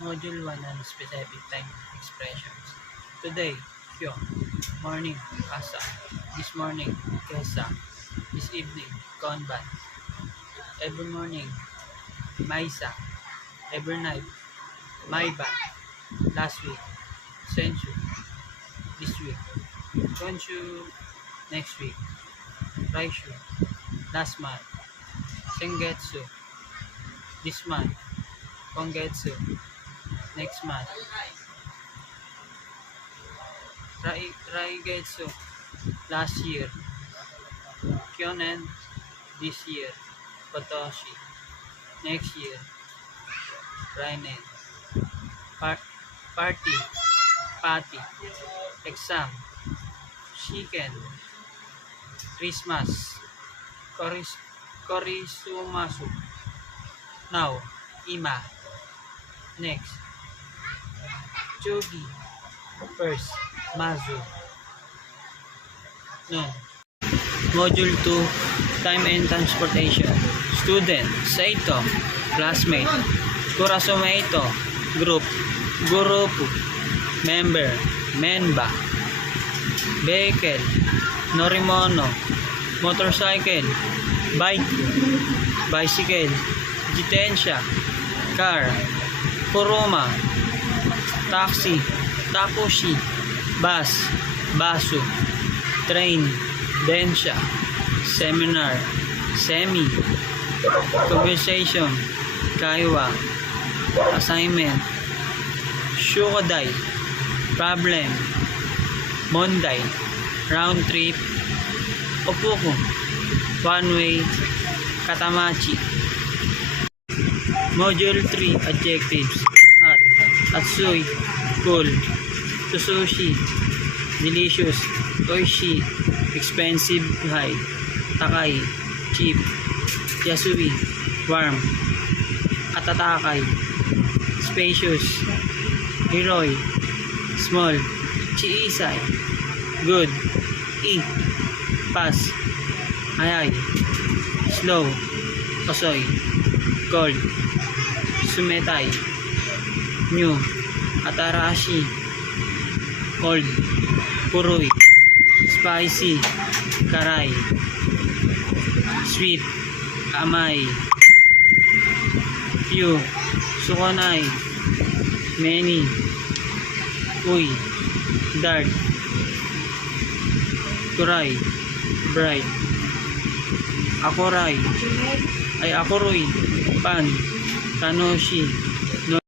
Module 1 non-specific time expressions. Today, Kyo. Morning, Asa. This morning, Kesa. This evening, Konban. Every morning, Maisa. Every night, Maiban. Last week, Senshu. This week, Konshu. Next week, Raishu. Last month, Sengetsu. This month, Kongetsu. Next month, Raigetsu. Last year, Kyonen. This year, Kotoshi. Next year, Rainen. Party. Party. Exam. Shiken. Christmas. Korisumasu. Now, Ima. Next, Chogi. First, Mazu. Noon. Module 2, Time and Transportation. Student, Saito. Classmate, Kurasumeito. Group, Gurupu. Member, Menba. Vehicle, Norimono. Motorcycle, Bike. Bicycle, Jitensha. Car, Kuruma. Taxi, Takushi. Bus, Basu. Train, Densha. Seminar, Semi. Conversation, Kaiwa. Assignment, Shukodai. Problem, Monday. Round trip, Opuku. One way, Katamachi. Module 3, Adjectives. Hot, Atsui. Cool. Susushi. Delicious. Oishi. Expensive. High. Takai. Cheap. Yasui. Warm. Atatakai. Spacious. Hiroi. Small. Chiisai. Good. I. Pass. Hayay. Slow. Kosoy. Cold. Sumetai. New. Atarashi. Old. Purui. Spicy. Karai. Sweet. Amai. Few. Sukonai. Many. Uy. Dark. Kuray. Bright. Akoray. Ay akoroi. Pan. Kanoshi.